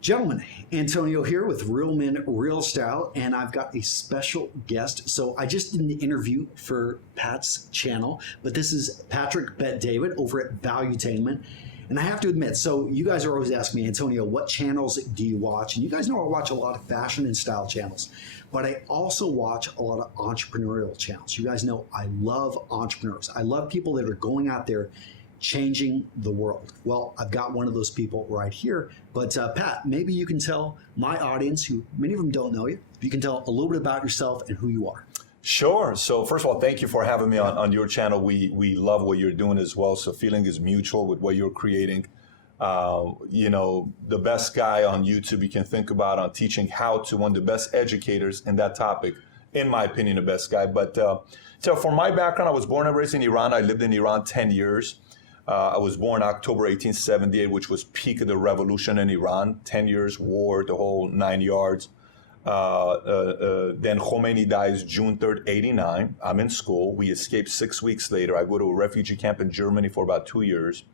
Gentlemen, Antonio here with Real Men, Real Style, and I've got a special guest. So I just did an interview for Pat's channel, but this is Patrick Bet-David over at Valuetainment. And I have to admit, so you guys are always asking me, Antonio, what channels do you watch? And you guys know I watch a lot of fashion and style channels, but I also watch a lot of entrepreneurial channels. You guys know I love entrepreneurs. I love people that are going out there changing the world. Well, I've got one of those people right here. But Pat, maybe you can tell my audience, who many of them don't know you, if you can tell a little bit about yourself and who you are. Sure. So first of all, thank you for having me on your channel. We love what you're doing as well. So feeling is mutual with what you're creating. The best guy on YouTube you can think about on teaching how to, one of the best educators in that topic, in my opinion, the best guy. But so for my background, I was born and raised in Iran. I lived in Iran 10 years. I was born October 1878, which was peak of the revolution in Iran. 10 years, war, the whole 9 yards. Then Khomeini dies June 3rd, 89. I'm in school. We escape 6 weeks later. I go to a refugee camp in Germany for about 2 years.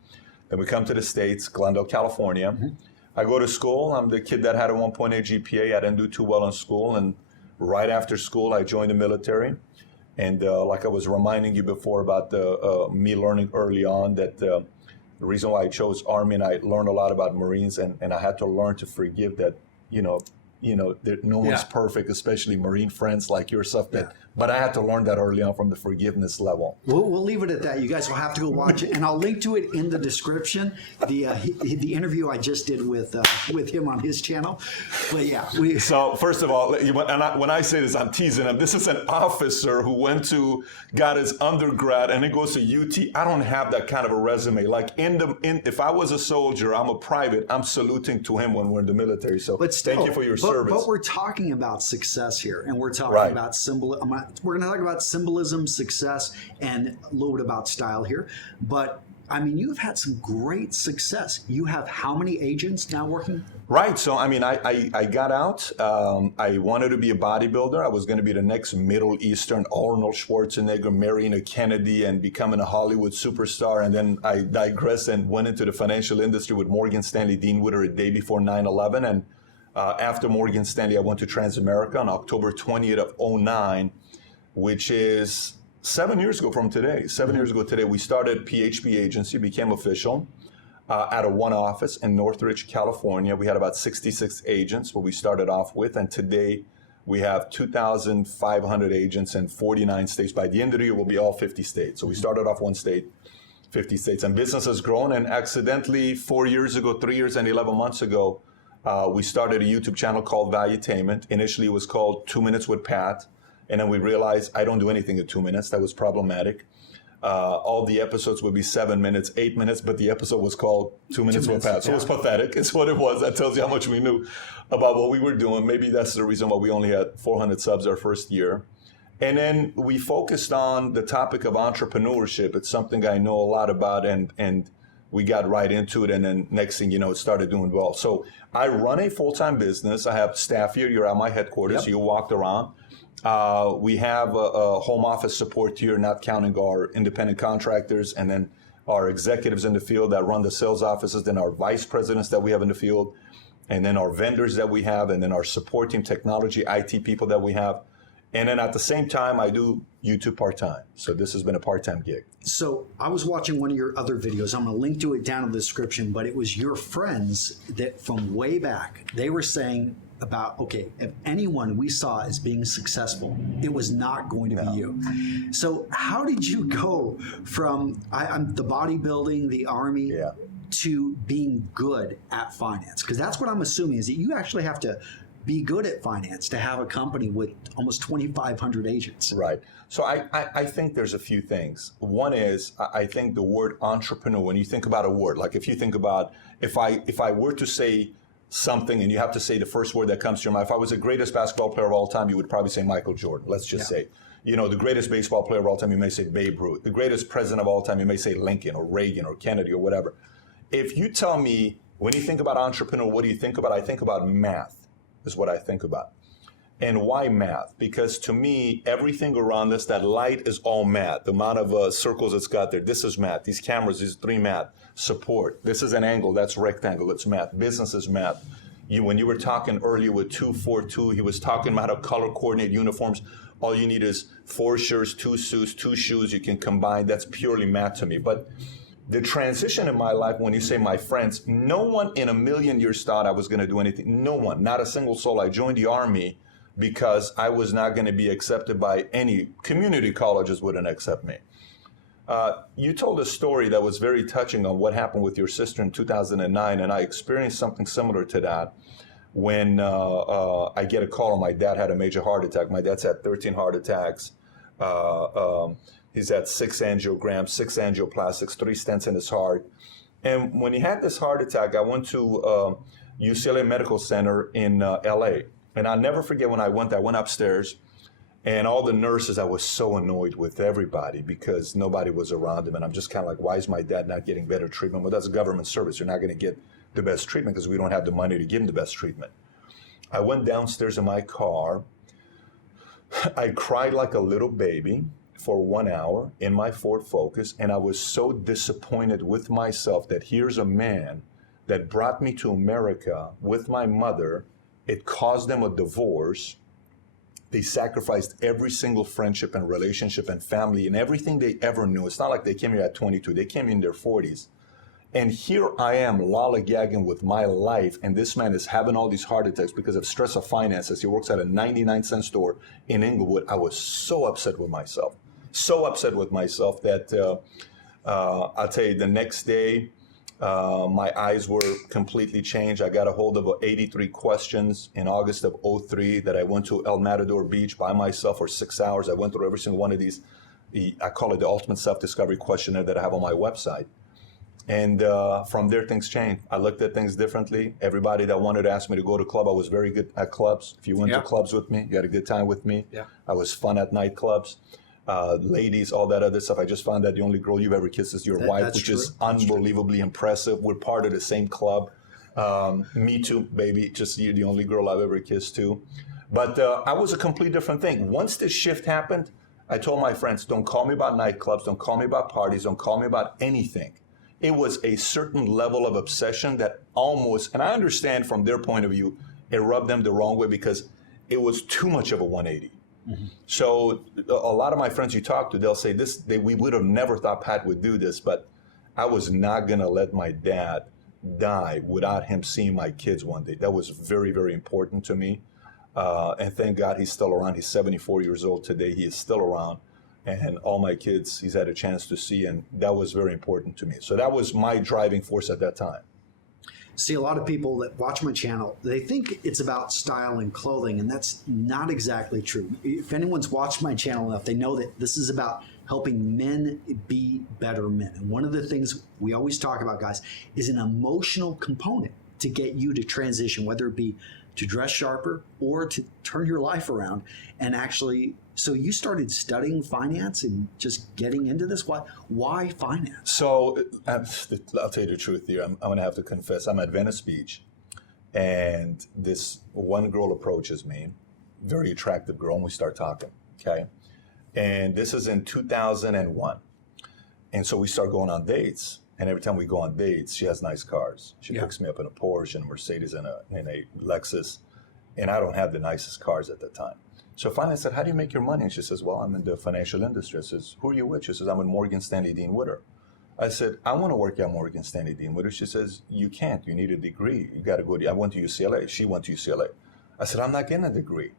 Then we come to the States, Glendale, California. Mm-hmm. I go to school. I'm the kid that had a 1.8 GPA. I didn't do too well in school. And right after school, I joined the military. And like I was reminding you before about me learning early on that the reason why I chose Army, and I learned a lot about Marines, and I had to learn to forgive that, no one's perfect, especially Marine friends like yourself. But I had to learn that early on from the forgiveness level. We'll leave it at that. You guys will have to go watch it, and I'll link to it in the description. The interview I just did with him on his channel. But yeah, So first of all, when I say this, I'm teasing him. This is an officer who got his undergrad, and then goes to UT. I don't have that kind of a resume. Like if I was a soldier, I'm a private. I'm saluting to him when we're in the military. So thank you for your service. But we're talking about success here, and we're talking about symbolism. We're going to talk about symbolism, success, and a little bit about style here. But I mean, you've had some great success. You have how many agents now working? Right. So, I mean, I got out. I wanted to be a bodybuilder. I was going to be the next Middle Eastern Arnold Schwarzenegger, marrying a Kennedy and becoming a Hollywood superstar. And then I digressed and went into the financial industry with Morgan Stanley Dean Witter a day before 9/11. And after Morgan Stanley, I went to Transamerica on October 20th of 2009, which is 7 years ago from today. 7 years ago today, we started PHP Agency, became official out of one office in Northridge, California. We had about 66 agents, what we started off with, and today we have 2,500 agents in 49 states. By the end of the year, we'll be all 50 states. So we started off one state, 50 states, and business has grown. And accidentally, 4 years ago, 3 years and 11 months ago, we started a YouTube channel called Valuetainment. Initially, it was called 2 Minutes with Pat. And then we realized I don't do anything in 2 minutes. That was problematic. All the episodes would be 7 minutes, 8 minutes, but the episode was called 2 Minutes with Pat. So it was pathetic. It's what it was. That tells you how much we knew about what we were doing. Maybe that's the reason why we only had 400 subs our first year. And then we focused on the topic of entrepreneurship. It's something I know a lot about, and we got right into it. And then next thing you know, it started doing well. So I run a full-time business. I have staff here. You're at my headquarters. Yep. You walked around. We have a home office support here, not counting our independent contractors, and then our executives in the field that run the sales offices, then our vice presidents that we have in the field, and then our vendors that we have, and then our support team, technology, IT people that we have. And then at the same time, I do YouTube part-time. So this has been a part-time gig. So I was watching one of your other videos. I'm going to link to it down in the description, but it was your friends that from way back, they were saying about, okay, if anyone we saw as being successful, it was not going to be you. So how did you go from the bodybuilding, the Army, to being good at finance? Because that's what I'm assuming, is that you actually have to be good at finance to have a company with almost 2,500 agents. Right. So I think there's a few things. One is, I think the word entrepreneur, when you think about a word, like if you think about, if I were to say something and you have to say the first word that comes to your mind, if I was the greatest basketball player of all time, you would probably say Michael Jordan, let's just say. You know, the greatest baseball player of all time, you may say Babe Ruth. The greatest president of all time, you may say Lincoln or Reagan or Kennedy or whatever. If you tell me, when you think about entrepreneur, what do you think about? I think about math is what I think about. And why math? Because to me, everything around us, that light is all math. The amount of circles it's got there, this is math. These cameras, these 3 math. Support, this is an angle, that's rectangle, it's math. Business is math. When you were talking earlier with 242, he was talking about how to color coordinate uniforms. All you need is 4 shirts, 2 suits, 2 shoes. You can combine. That's purely math to me. But the transition in my life, when you say my friends, no one in a million years thought I was going to do anything. No one, not a single soul. I joined the Army because I was not going to be accepted by any community colleges wouldn't accept me. You told a story that was very touching on what happened with your sister in 2009, and I experienced something similar to that when I get a call. My dad had a major heart attack. My dad's had 13 heart attacks. He's had 6 angiograms, 6 angioplastics, 3 stents in his heart. And when he had this heart attack, I went to UCLA Medical Center in LA. And I'll never forget when I went there. I went upstairs, and all the nurses, I was so annoyed with everybody because nobody was around him. And I'm just kind of like, why is my dad not getting better treatment? Well, that's a government service. You're not going to get the best treatment because we don't have the money to give him the best treatment. I went downstairs in my car. I cried like a little baby for 1 hour in my Ford Focus. And I was so disappointed with myself that here's a man that brought me to America with my mother. It caused them a divorce. They sacrificed every single friendship and relationship and family and everything they ever knew. It's not like they came here at 22. They came in their 40s. And here I am lollygagging with my life, and this man is having all these heart attacks because of stress of finances. He works at a 99-cent store in Inglewood. I was so upset with myself. So upset with myself that I'll tell you, the next day, my eyes were completely changed. I got a hold of 83 questions in August of 03 that I went to El Matador Beach by myself for 6 hours. I went through every single one of these. I call it the Ultimate Self-Discovery Questionnaire that I have on my website. And from there, things changed. I looked at things differently. Everybody that wanted to ask me to go to club, I was very good at clubs. If you went to clubs with me, you had a good time with me. Yeah. I was fun at nightclubs. Ladies, all that other stuff. I just found that the only girl you've ever kissed is your wife, which is unbelievably impressive. We're part of the same club. Me too, baby. Just you're the only girl I've ever kissed too. But I was a complete different thing. Once this shift happened, I told my friends, don't call me about nightclubs, don't call me about parties, don't call me about anything. It was a certain level of obsession that almost, and I understand from their point of view, it rubbed them the wrong way because it was too much of a 180. Mm-hmm. So a lot of my friends you talk to, they'll say we would have never thought Pat would do this, but I was not going to let my dad die without him seeing my kids one day. That was very, very important to me. And thank God he's still around. He's 74 years old today. He is still around. And all my kids, he's had a chance to see. And that was very important to me. So that was my driving force at that time. See, a lot of people that watch my channel, they think it's about style and clothing, and that's not exactly true. If anyone's watched my channel enough, they know that this is about helping men be better men. And one of the things we always talk about, guys, is an emotional component to get you to transition, whether it be to dress sharper or to turn your life around. And actually, so you started studying finance and just getting into this. Why finance? So I'll tell you the truth here. I'm going to have to confess. I'm at Venice Beach, and this one girl approaches me, very attractive girl, and we start talking, okay? And this is in 2001. And so we start going on dates. And every time we go on dates, she has nice cars. She picks me up in a Porsche and a Mercedes and a Lexus. And I don't have the nicest cars at the time. So finally I said, how do you make your money? And she says, well, I'm in the financial industry. I says, who are you with? She says, I'm with Morgan Stanley Dean Witter. I said, I want to work at Morgan Stanley Dean Witter. She says, you can't. You need a degree. You got to go. I went to UCLA. She went to UCLA. I said, I'm not getting a degree.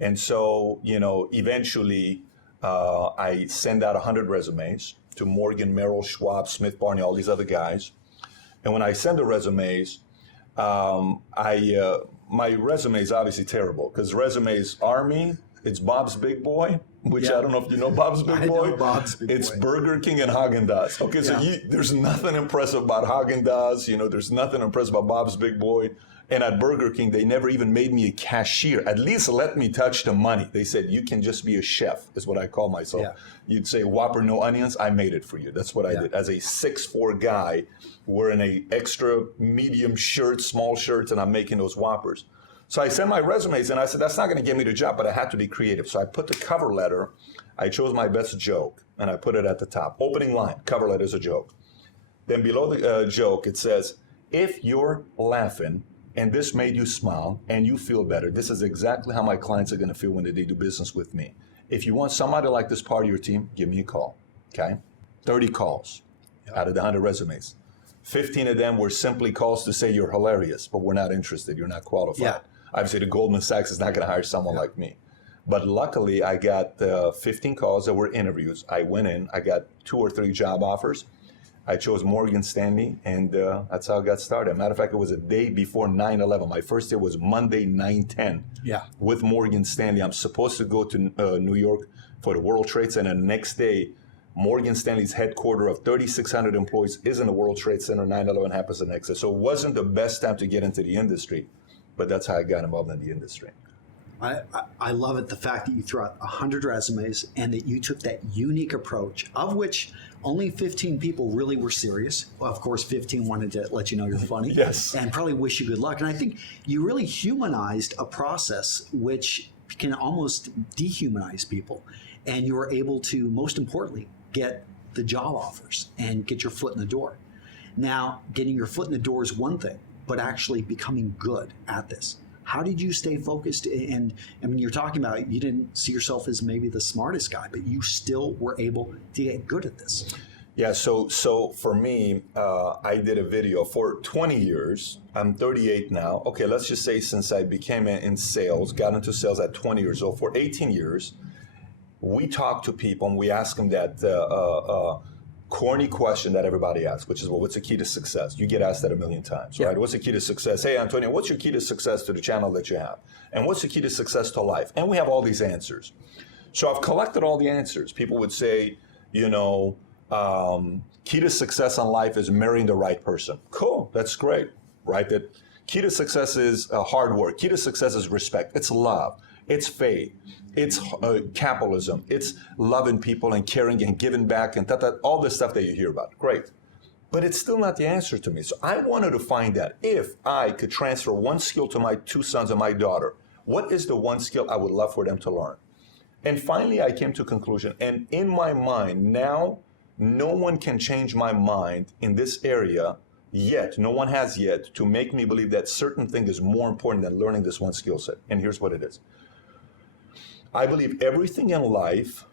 And so, eventually I send out 100 resumes to Morgan, Merrill, Schwab, Smith, Barney, all these other guys. And when I send the resumes, my resume is obviously terrible because resumes Army, it's Bob's Big Boy, which I don't know if you know Bob's Big Boy. I know Bob's Big Boy. It's Burger King and Haagen-Dazs. Okay, so there's nothing impressive about Haagen-Dazs. There's nothing impressive about Bob's Big Boy. And at Burger King, they never even made me a cashier. At least let me touch the money. They said, you can just be a chef, is what I call myself. Yeah. You'd say, Whopper, no onions. I made it for you. That's what I did. As a 6'4" guy, wearing a extra medium shirt, small shirts, and I'm making those Whoppers. So I sent my resumes, and I said, that's not going to get me the job, but I had to be creative. So I put the cover letter. I chose my best joke, and I put it at the top. Opening line, cover letter is a joke. Then below the joke, it says, if you're laughing, and this made you smile and you feel better, this is exactly how my clients are going to feel when they do business with me. If you want somebody like this part of your team, give me a call, okay? 30 calls out of the 100 resumes. 15 of them were simply calls to say you're hilarious, but we're not interested, you're not qualified. Yeah. Obviously, the Goldman Sachs is not going to hire someone like me. But luckily, I got 15 calls that were interviews. I went in, I got 2 or 3 job offers. I chose Morgan Stanley, and that's how I got started. Matter of fact, it was a day before 9/11. My first day was Monday, 9/10. Yeah. With Morgan Stanley. I'm supposed to go to New York for the World Trade Center. And the next day, Morgan Stanley's headquarters of 3,600 employees is in the World Trade Center. 9/11 happens the next day. So it wasn't the best time to get into the industry, but that's how I got involved in the industry. I love it, the fact that you threw out 100 resumes and that you took that unique approach, of which only 15 people really were serious. Well, of course, 15 wanted to let you know you're funny. Yes. And probably wish you good luck. And I think you really humanized a process which can almost dehumanize people. And you were able to, most importantly, get the job offers and get your foot in the door. Now, getting your foot in the door is one thing, but actually becoming good at this. How did you stay focused? And I mean, you're talking about you didn't see yourself as maybe the smartest guy, but you still were able to get good at this. Yeah, so for me, I did a video for 20 years. I'm 38 now. Okay, let's just say since I became in sales, got into sales at 20 years old, for 18 years, we talk to people and we ask them that corny question that everybody asks, which is, well, what's the key to success? You get asked that a million times, right? What's the key to success? Hey, Antonio, what's your key to success to the channel that you have? And what's the key to success to life? And we have all these answers. So I've collected all the answers. People would say, you know, key to success in life is marrying the right person. Cool, that's great, right? That key to success is hard work. Key to success is respect. It's love. It's faith. It's capitalism. It's loving people and caring and giving back and all this stuff that you hear about. Great. But it's still not the answer to me. So I wanted to find out if I could transfer one skill to my 2 sons and my daughter, what is the one skill I would love for them to learn? And finally, I came to a conclusion. And in my mind, now, no one can change my mind in this area yet. No one has yet to make me believe that certain thing is more important than learning this one skill set. And here's what it is. I believe everything in life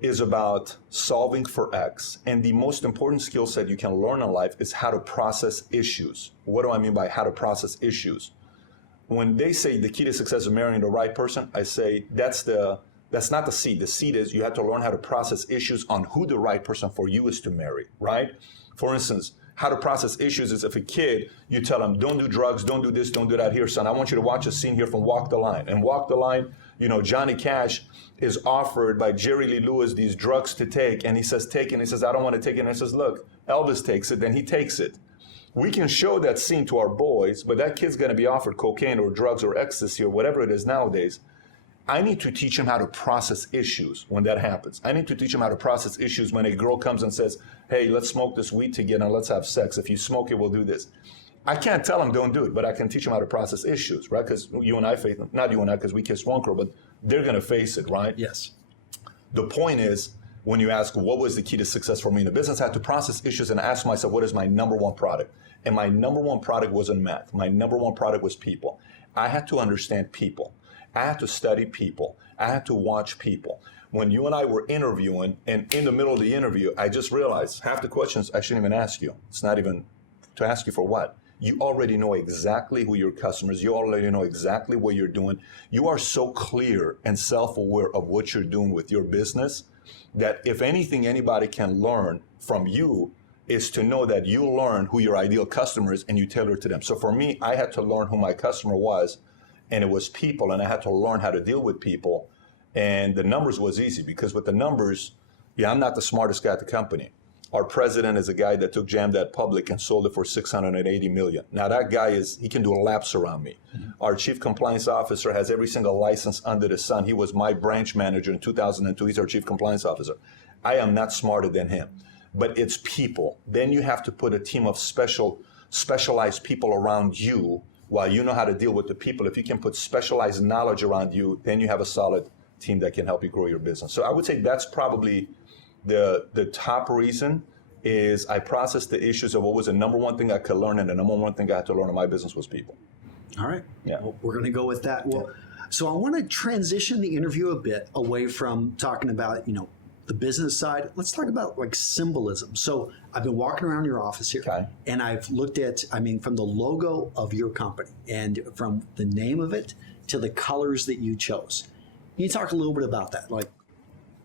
is about solving for X. And the most important skill set you can learn in life is how to process issues. What do I mean by how to process issues? When they say the key to success is marrying the right person, I say that's not the seed. The seed is you have to learn how to process issues on who the right person for you is to marry, right? For instance, how to process issues is if a kid, you tell them, don't do drugs, don't do this, don't do that. Here, son, I want you to watch a scene here from Walk the Line. And Walk the Line, you know, Johnny Cash is offered by Jerry Lee Lewis these drugs to take. And he says, take it. And he says, I don't want to take it. And he says, look, Elvis takes it. Then he takes it. We can show that scene to our boys, but that kid's going to be offered cocaine or drugs or ecstasy or whatever it is nowadays. I need to teach him how to process issues when that happens. I need to teach him how to process issues when a girl comes and says, hey, let's smoke this weed together and let's have sex. If you smoke it, we'll do this. I can't tell him don't do it, but I can teach him how to process issues, right? Because you and I face them, not you and I because we kissed one girl, but they're going to face it, right? Yes. The point is, when you ask what was the key to success for me in the business, I had to process issues and ask myself, what is my number one product? And my number one product wasn't math. My number one product was people. I had to understand people. I had to study people. I had to watch people. When you and I were interviewing, and in the middle of the interview, I just realized half the questions I shouldn't even ask you. It's not even to ask you for what. You already know exactly who your customers, you already know exactly what you're doing. You are so clear and self-aware of what you're doing with your business that if anything anybody can learn from you is to know that you learn who your ideal customer is and you tailor to them. So for me, I had to learn who my customer was, and it was people, and I had to learn how to deal with people. And the numbers was easy because with the numbers, I'm not the smartest guy at the company. Our president is a guy that took JamDad public and sold it for $680 million. Now that guy he can do laps around me. Mm-hmm. Our chief compliance officer has every single license under the sun. He was my branch manager in 2002. He's our chief compliance officer. I am not smarter than him, but it's people. Then you have to put a team of specialized people around you while you know how to deal with the people. If you can put specialized knowledge around you, then you have a solid team that can help you grow your business. So I would say that's probably the top reason is I processed the issues of what was the number one thing I could learn, and the number one thing I had to learn in my business was people. All right. Yeah. Well, we're going to go with that. Well, so I want to transition the interview a bit away from talking about, the business side. Let's talk about like symbolism. So I've been walking around your office here, Okay. and I've looked at, from the logo of your company and from the name of it to the colors that you chose. Can you talk a little bit about that? Like,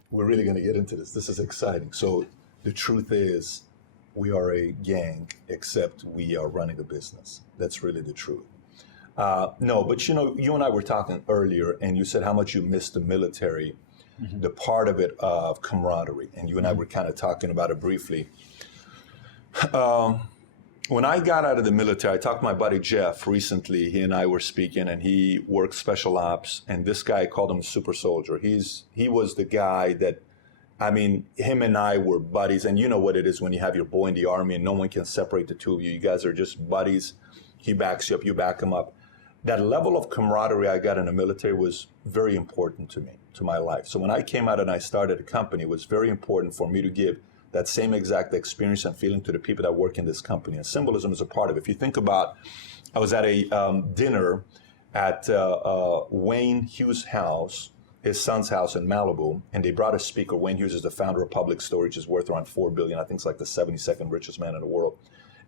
we're really going to get into this. This is exciting. So the truth is, we are a gang, except we are running a business. That's really the truth. No, but you and I were talking earlier, and you said how much you missed the military, the part of it of camaraderie, and you and I were kind of talking about it briefly. When I got out of the military, I talked to my buddy Jeff recently. He and I were speaking, and he worked special ops, and this guy called him a super soldier. He was the guy that, him and I were buddies, and you know what it is when you have your boy in the Army and no one can separate the two of you. You guys are just buddies. He backs you up, you back him up. That level of camaraderie I got in the military was very important to me, to my life. So when I came out and I started a company, it was very important for me to give that same exact experience and feeling to the people that work in this company. And symbolism is a part of it. If you think about, I was at a dinner at Wayne Hughes' house, his son's house in Malibu, and they brought a speaker. Wayne Hughes is the founder of Public Storage, is worth around $4 billion. I think it's like the 72nd richest man in the world.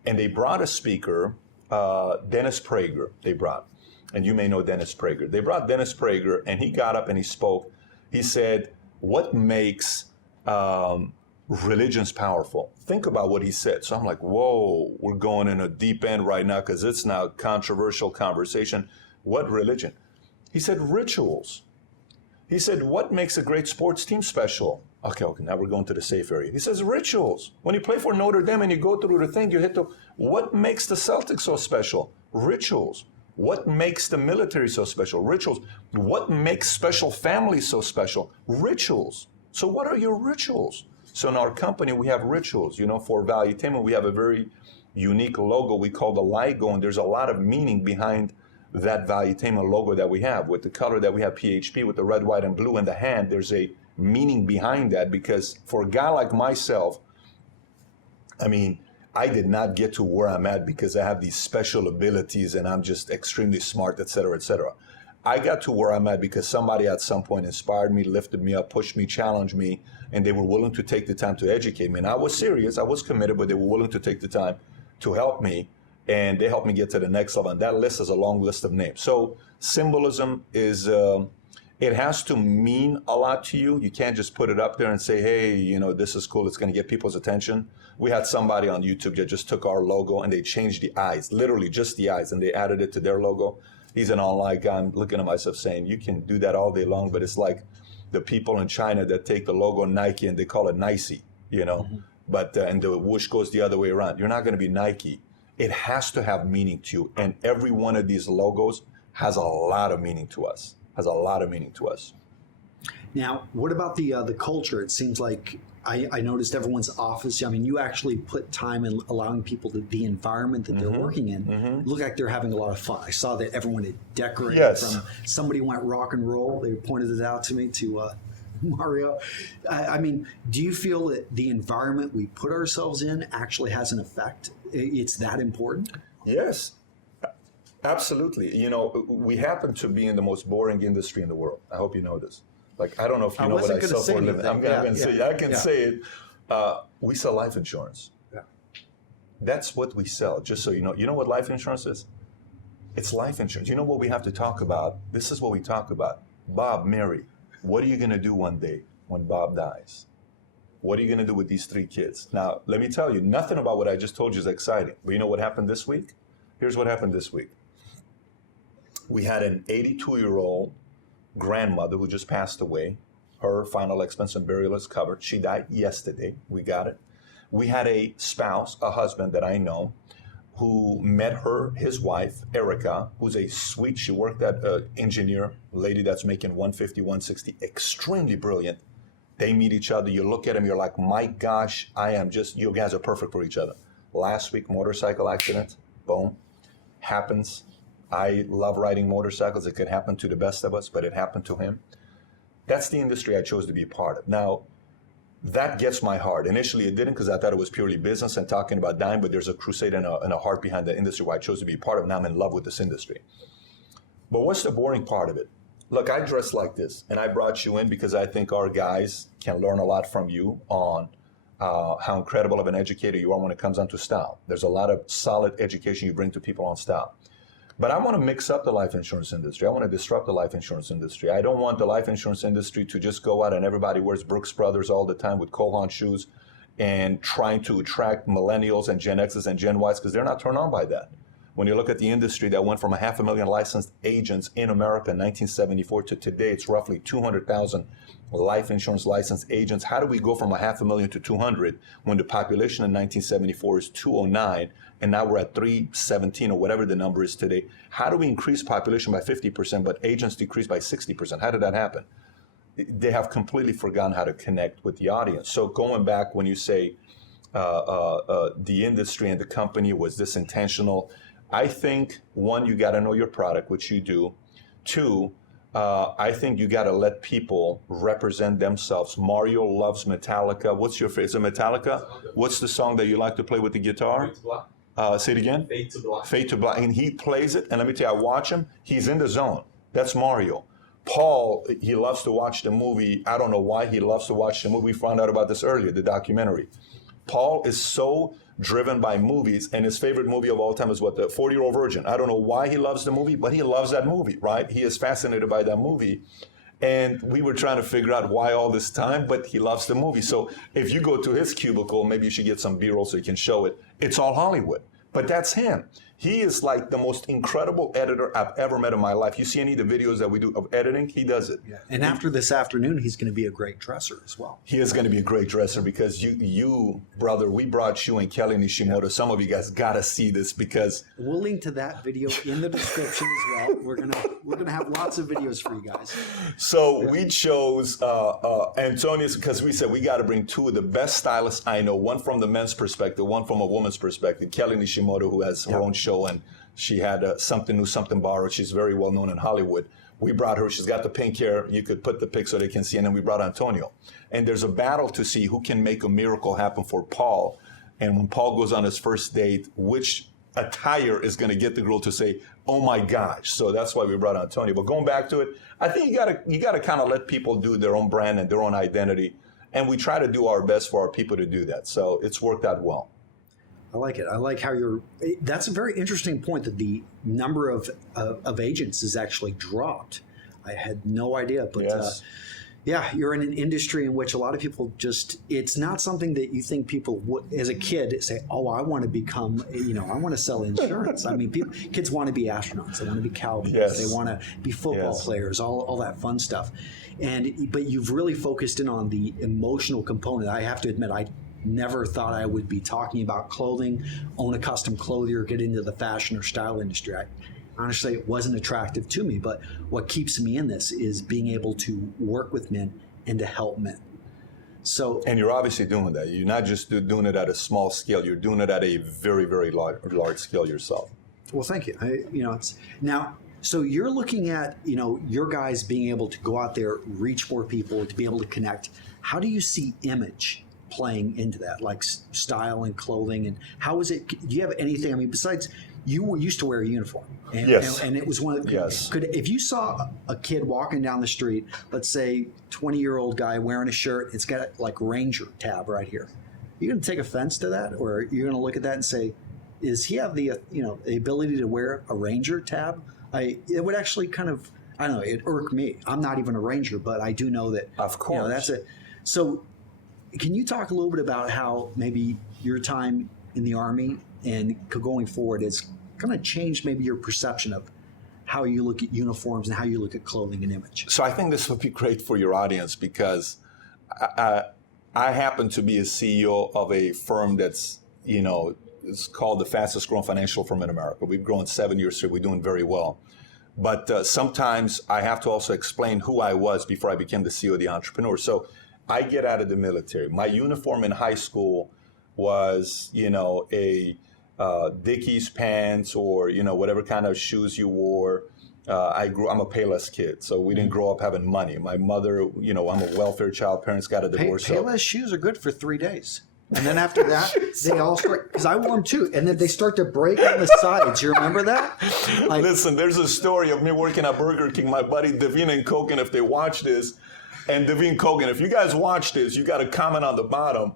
And they brought a speaker, Dennis Prager, they brought. And you may know Dennis Prager. They brought Dennis Prager, and he got up and he spoke. He said, what makes religions powerful? Think about what he said. So I'm like, whoa, we're going in a deep end right now because it's now a controversial conversation. What religion? He said, rituals. He said, what makes a great sports team special? Okay, now we're going to the safe area. He says, rituals. When you play for Notre Dame and you go through the thing, you hit what makes the Celtics so special? Rituals. What makes the military so special? Rituals. What makes special families so special? Rituals. So what are your rituals? So in our company, we have rituals. For Valuetainment, we have a very unique logo we call the LIGO, and there's a lot of meaning behind that Valuetainment logo that we have. With the color that we have, PHP, with the red, white, and blue in the hand, there's a meaning behind that, because for a guy like myself, I did not get to where I'm at because I have these special abilities and I'm just extremely smart, et cetera, et cetera. I got to where I'm at because somebody at some point inspired me, lifted me up, pushed me, challenged me, and they were willing to take the time to educate me. And I was serious, I was committed, but they were willing to take the time to help me, and they helped me get to the next level. And that list is a long list of names. So symbolism is, it has to mean a lot to you. You can't just put it up there and say, hey, this is cool, it's going to get people's attention. We had somebody on YouTube that just took our logo and they changed the eyes, literally just the eyes, and they added it to their logo. He's an online guy. I'm looking at myself saying, you can do that all day long, but it's like the people in China that take the logo Nike and they call it Nicey, but and the whoosh goes the other way around. You're not going to be Nike. It has to have meaning to you. And every one of these logos has a lot of meaning to us, Now, what about the culture? It seems like I noticed everyone's office. You actually put time in allowing people to the environment that they're working in. Look like they're having a lot of fun. I saw that everyone had decorated. Yes. From somebody went rock and roll. They pointed it out to me, to Mario. Do you feel that the environment we put ourselves in actually has an effect? It's that important? Yes, absolutely. We happen to be in the most boring industry in the world. I hope you know this. I don't know if you know what I sell for a living. I'm going to say, I can say it. We sell life insurance. Yeah. That's what we sell, just so you know. You know what life insurance is? It's life insurance. You know what we have to talk about? This is what we talk about. Bob, Mary, what are you going to do one day when Bob dies? What are you going to do with these 3 kids? Now, let me tell you, nothing about what I just told you is exciting. But you know what happened this week? Here's what happened this week. We had an 82-year-old grandmother who just passed away. Her final expense and burial is covered. She died yesterday. We got it. We had a spouse, a husband that I know, who met his wife, Erica, who's a sweet, she worked at engineer, lady that's making 150, 160, extremely brilliant. They meet each other. You look at them, you're like, my gosh, you guys are perfect for each other. Last week, motorcycle accident, boom, happens. I love riding motorcycles. It could happen to the best of us, but it happened to him. That's the industry I chose to be a part of. Now, that gets my heart. Initially, it didn't because I thought it was purely business and talking about dying, but there's a crusade and a heart behind the industry why I chose to be part of it. Now I'm in love with this industry. But what's the boring part of it? Look, I dress like this, and I brought you in because I think our guys can learn a lot from you on how incredible of an educator you are when it comes down to style. There's a lot of solid education you bring to people on style. But I want to mix up the life insurance industry. I want to disrupt the life insurance industry. I don't want the life insurance industry to just go out and everybody wears Brooks Brothers all the time with Cole Haan shoes and trying to attract millennials and Gen X's and Gen Y's because they're not turned on by that. When you look at the industry that went from 500,000 licensed agents in America in 1974 to today, it's roughly 200,000 life insurance licensed agents. How do we go from 500,000 to 200 when the population in 1974 is 209 and now we're at 317 or whatever the number is today? How do we increase population by 50% but agents decrease by 60%? How did that happen? They have completely forgotten how to connect with the audience. So going back when you say the industry and the company was this intentional, I think, one, you got to know your product, which you do. Two, I think you got to let people represent themselves. Mario loves Metallica. What's your favorite? Is it Metallica? What's the song that you like to play with the guitar? Say it again. Fade to Black. Fade to Black. And he plays it. And let me tell you, I watch him. He's in the zone. That's Mario. Paul, he loves to watch the movie. I don't know why he loves to watch the movie. We found out about this earlier, the documentary. Paul is so driven by movies, and his favorite movie of all time is what, the 40-Year-Old Virgin. I don't know why he loves the movie, but he loves that movie, right? He is fascinated by that movie. And we were trying to figure out why all this time, but he loves the movie. So if you go to his cubicle, maybe you should get some B-roll so you can show it. It's all Hollywood. But that's him. He is like the most incredible editor I've ever met in my life. You see any of the videos that we do of editing? He does it. Yeah. And after this afternoon, he's going to be a great dresser as well. He is going to be a great dresser because you, brother, we brought you and Kelly Nishimoto. Yeah. Some of you guys got to see this because we'll link to that video in the description as well. We're gonna have lots of videos for you guys. So we chose Antonio's because we said we got to bring two of the best stylists I know. One from the men's perspective, one from a woman's perspective. Kelly Nishimoto, who has her own show. And she had Something New, Something Borrowed. She's very well known in Hollywood. We brought her. She's got the pink hair. You could put the pic so they can see. And then we brought Antonio. And there's a battle to see who can make a miracle happen for Paul. And when Paul goes on his first date, which attire is going to get the girl to say, "Oh my gosh!" So that's why we brought Antonio. But going back to it, I think you gotta kind of let people do their own brand and their own identity. And we try to do our best for our people to do that. So it's worked out well. I like it. I like how that's a very interesting point that the number of agents is actually dropped. I had no idea, but yes. Yeah, you're in an industry in which a lot of people it's not something that you think people would, as a kid, say, oh, I want to become, I want to sell insurance. I mean, kids want to be astronauts. They want to be cowboys. Yes. They want to be football yes. players, all that fun stuff. But you've really focused in on the emotional component. I have to admit, I never thought I would be talking about clothing, own a custom clothier, get into the fashion or style industry. Honestly, it wasn't attractive to me, but what keeps me in this is being able to work with men and to help men. So, and you're obviously doing that. You're not just doing it at a small scale. You're doing it at a very, very large scale yourself. Well, thank you. So you're looking at, your guys being able to go out there, reach more people, to be able to connect. How do you see image playing into that, like style and clothing, and how is it? Do you have anything? I mean, besides you used to wear a uniform, and, yes, and it was one of the, yes. If you saw a kid walking down the street, let's say 20-year-old guy wearing a shirt, it's got like Ranger tab right here. You going to take offense to that, or you're going to look at that and say, "Does he have the the ability to wear a Ranger tab?" It would actually kind of, I don't know, it irked me. I'm not even a Ranger, but I do know that. Of course, that's it. So. Can you talk a little bit about how maybe your time in the Army and going forward has kind of changed maybe your perception of how you look at uniforms and how you look at clothing and image? So I think this would be great for your audience because I happen to be a CEO of a firm that's, it's called the fastest growing financial firm in America. We've grown 7 years straight. We're doing very well. But sometimes I have to also explain who I was before I became the CEO of the Entrepreneur. So I get out of the military. My uniform in high school was, a Dickies pants or, whatever kind of shoes you wore. I'm a Payless kid, so we didn't grow up having money. My mother, I'm a welfare child. Parents got a divorce. Payless shoes are good for 3 days. And then after that, they all start, because I wore them too, and then they start to break on the sides. You remember that? Listen, there's a story of me working at Burger King, my buddy Devine and Kogan, if they watch this, and Devine Kogan, if you guys watch this, you got to comment on the bottom.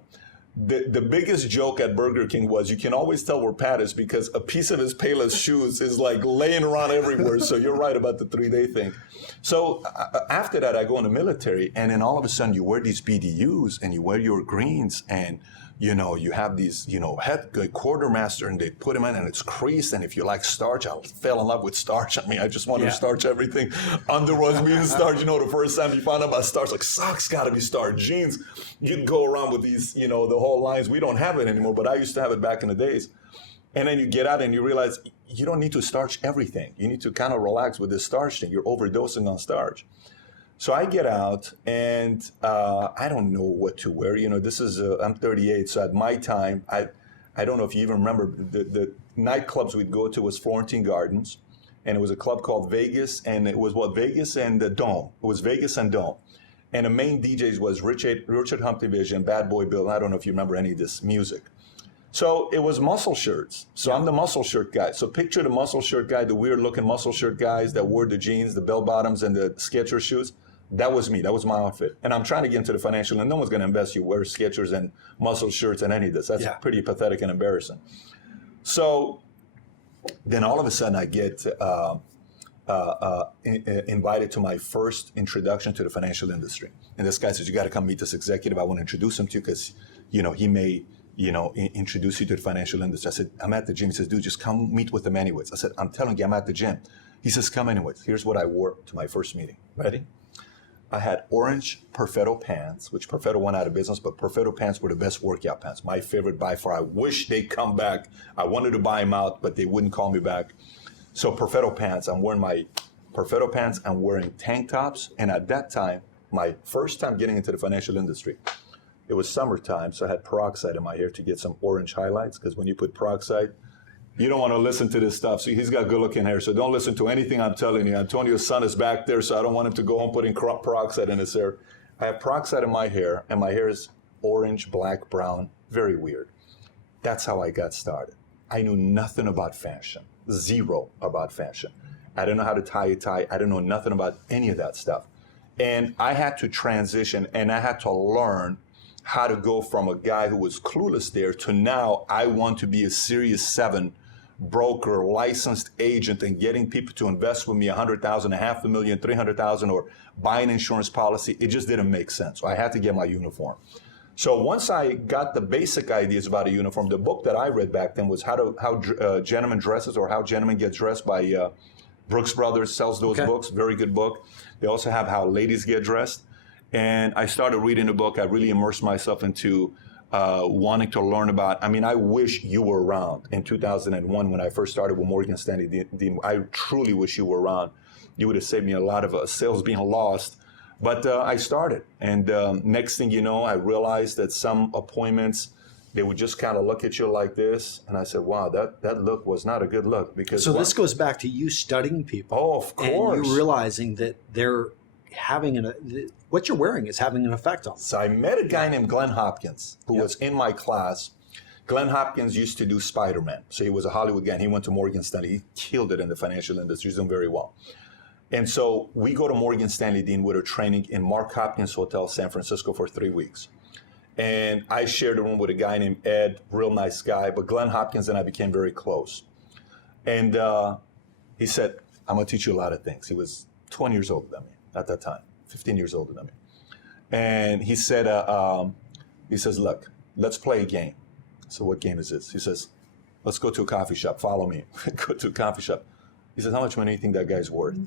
The biggest joke at Burger King was you can always tell where Pat is because a piece of his Payless shoes is like laying around everywhere. So you're right about the 3-day thing. So after that, I go in the military, and then all of a sudden you wear these BDUs and you wear your greens, and you have these, head quartermaster, and they put them in and it's creased. And if you like starch, I fell in love with starch. I mean, I just wanted to starch everything. Underwears being starch, the first time you found out about starch, like socks got to be starch, jeans. You'd go around with these, the whole lines. We don't have it anymore, but I used to have it back in the days. And then you get out and you realize you don't need to starch everything. You need to kind of relax with this starch thing. You're overdosing on starch. So I get out and I don't know what to wear. This is, I'm 38, so at my time, I don't know if you even remember, the nightclubs we'd go to was Florentine Gardens, and it was a club called Vegas, and it was Vegas and the Dome. It was Vegas and Dome. And the main DJs was Richard Humpty Vision, Bad Boy Bill. I don't know if you remember any of this music. So it was muscle shirts. So I'm the muscle shirt guy. So picture the muscle shirt guy, the weird looking muscle shirt guys that wore the jeans, the bell bottoms, and the Skechers shoes. That was me. That was my outfit. And I'm trying to get into the financial, and no one's going to invest you wear Skechers and muscle shirts and any of this. That's pretty pathetic and embarrassing. So then all of a sudden I get invited to my first introduction to the financial industry. And this guy says, you got to come meet this executive. I want to introduce him to you because, he may, introduce you to the financial industry. I said, I'm at the gym. He says, dude, just come meet with him anyways. I said, I'm telling you, I'm at the gym. He says, come anyways. Here's what I wore to my first meeting. Ready? I had orange Perfetto pants, which Perfetto went out of business, but Perfetto pants were the best workout pants. My favorite by far. I wish they'd come back. I wanted to buy them out, but they wouldn't call me back. So Perfetto pants, I'm wearing my Perfetto pants. I'm wearing tank tops. And at that time, my first time getting into the financial industry, it was summertime, so I had peroxide in my hair to get some orange highlights, because when you put peroxide, you don't want to listen to this stuff. See, he's got good-looking hair, so don't listen to anything I'm telling you. Antonio's son is back there, so I don't want him to go home putting peroxide in his hair. I have peroxide in my hair, and my hair is orange, black, brown, very weird. That's how I got started. I knew nothing about fashion, zero about fashion. I didn't know how to tie a tie. I didn't know nothing about any of that stuff. And I had to transition, and I had to learn how to go from a guy who was clueless there to now I want to be a Series 7 broker, licensed agent, and getting people to invest with me $100,000, $500,000, $300,000, or buy an insurance policy. It just didn't make sense. So I had to get my uniform. So once I got the basic ideas about a uniform, the book that I read back then was How Gentleman Dresses, or How Gentlemen Get Dressed by Brooks Brothers sells those books. Very good book. They also have How Ladies Get Dressed. And I started reading the book. I really immersed myself into wanting to learn about, I wish you were around in 2001 when I first started with Morgan Stanley. I truly wish you were around. You would have saved me a lot of sales being lost. But I started. And next thing you know, I realized that some appointments, they would just kind of look at you like this. And I said, wow, that look was not a good look. So this goes back to you studying people. Oh, of course. And you realizing that they're having what you're wearing is having an effect on them. So I met a guy named Glenn Hopkins who was in my class. Glenn Hopkins used to do Spider-Man. So he was a Hollywood guy, and he went to Morgan Stanley. He killed it in the financial industry. He's doing very well. And so we go to Morgan Stanley, Dean, with a training in Mark Hopkins Hotel, San Francisco, for 3 weeks. And I shared a room with a guy named Ed, real nice guy, but Glenn Hopkins and I became very close. And he said, I'm going to teach you a lot of things. He was 20 years older than me at that time, 15 years older than me. And he said, look, let's play a game. So what game is this? He says, let's go to a coffee shop. Follow me. Go to a coffee shop. He says, how much money do you think that guy's worth?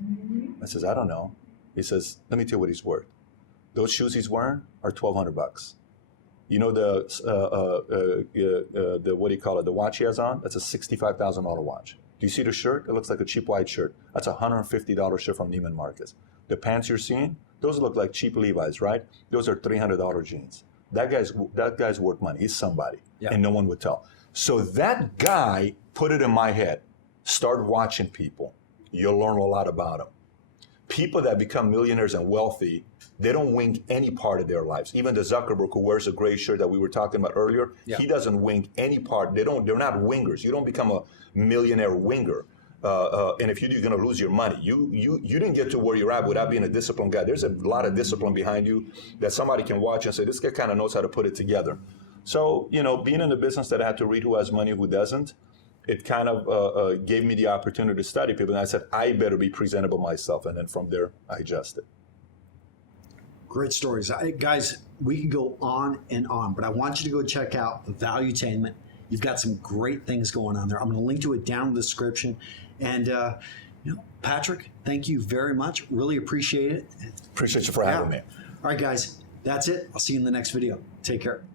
I says, I don't know. He says, let me tell you what he's worth. Those shoes he's wearing are $1,200. You know the what do you call it? The watch he has on? That's a $65,000 watch. Do you see the shirt? It looks like a cheap white shirt. That's a $150 shirt from Neiman Marcus. The pants you're seeing, those look like cheap Levi's, right? Those are $300 jeans. That guy's worth money. He's somebody, and no one would tell. So that guy put it in my head. Start watching people. you'll learn a lot about them. People that become millionaires and wealthy, they don't wing any part of their lives. Even the Zuckerberg, who wears a gray shirt that we were talking about earlier, he doesn't wing any part. They're not wingers. You don't become a millionaire winger. And if you do, you're going to lose your money. You didn't get to where you're at without being a disciplined guy. There's a lot of discipline behind you that somebody can watch and say, this guy kind of knows how to put it together. So, being in the business that I had to read who has money, who doesn't, it kind of gave me the opportunity to study people. And I said, I better be presentable myself. And then from there, I adjusted. Great stories. Guys, we can go on and on, but I want you to go check out Valuetainment. You've got some great things going on there. I'm going to link to it down in the description. And, Patrick, thank you very much. Really appreciate it. Appreciate you for having me. All right, guys, that's it. I'll see you in the next video. Take care.